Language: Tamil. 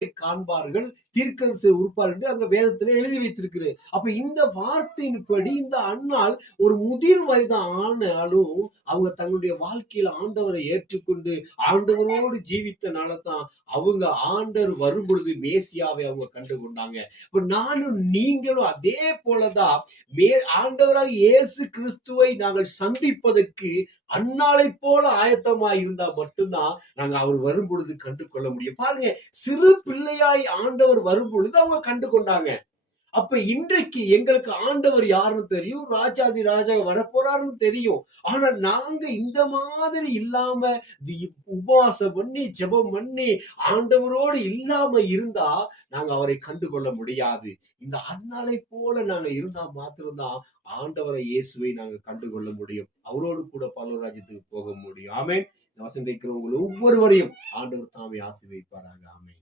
காண்பார்கள், தீர்க்கதரிசி உருப்பார் என்று அங்க வேதத்துல எழுதி வைத்திருக்கிறது. அப்ப இந்த வார்த்தையின்படி இந்த அன்னாள் ஒரு முதிர் வயது ஆனாலும் அவங்க தன்னுடைய வாழ்க்கையில ஆண்டவரை ஏற்றுக்கொண்டு ஆண்டவரோடு ஜீவித்தனாலதான் அவங்க ஆண்டவர் வரும் பொழுது மேசியாவை அவங்க கண்டுகொண்டாங்க. இப்ப நானும் நீங்களும் அதே போலதான் ஆண்டவராக இயேசு கிறிஸ்துவை நாங்கள் சந்திப்பதற்கு அன்னாளை போல ஆயத்தமாய் இருந்தா மட்டும்தான் நாங்க அவர் வரும் பொழுது கண்டு கொள்ள முடியும். பாருங்க, சிறு பிள்ளையாய் ஆண்டவர் வரும் பொழுது அவங்க கண்டு கொண்டாங்க. அப்ப இன்றைக்கு எங்களுக்கு ஆண்டவர் யாருன்னு தெரியும், ராஜாதி ராஜா வரப்போறாருன்னு தெரியும். ஆனா நாங்க இந்த மாதிரி இல்லாம உபவாசம் பண்ணி ஜெபம் பண்ணி ஆண்டவரோடு இல்லாம இருந்தா நாங்க அவரை கண்டு கொள்ள முடியாது. இந்த அன்னாளை போல நாங்க இருந்தா மாத்திரம்தான் ஆண்டவரை இயேசுவை நாங்க கண்டு கொள்ள முடியும். அவரோடு கூட பரலோகராஜ்யத்துக்கு போக முடியும். ஆமென். வசந்திக்கிறவங்க ஒவ்வொருவரையும் ஆண்டவர் தாமே ஆசீர்வதிப்பாராக. ஆமென்.